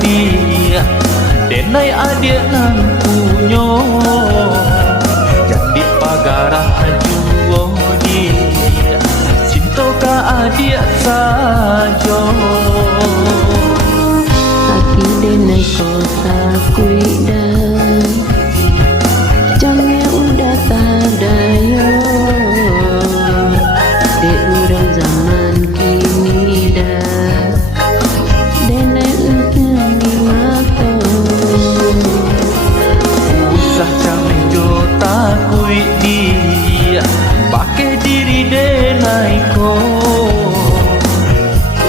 dia denai adian punyo jadi pagara juo dia cinta ka adia sajo Aki denai kosa kuida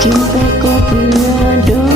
Cinta kau tiada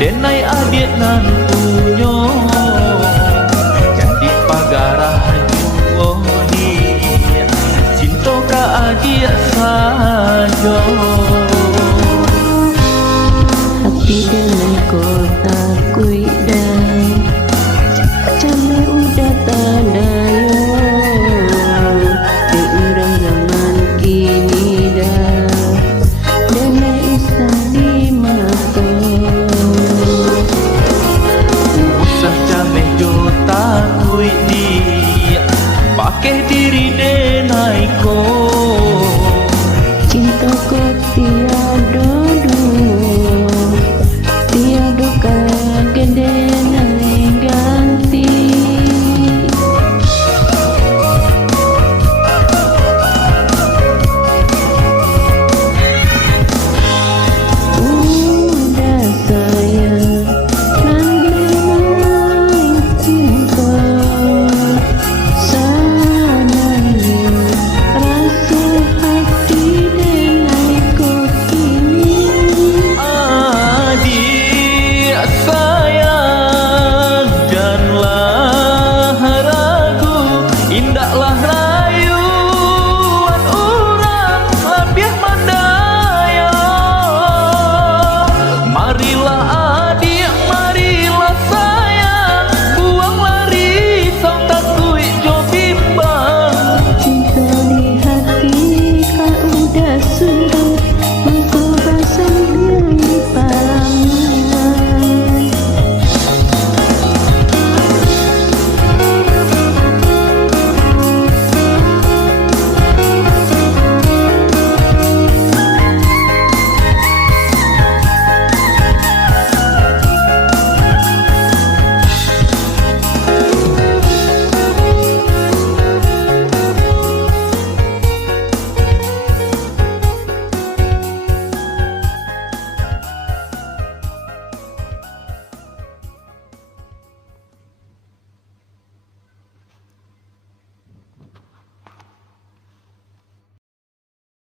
đến nay ai biết ngàn tù nhau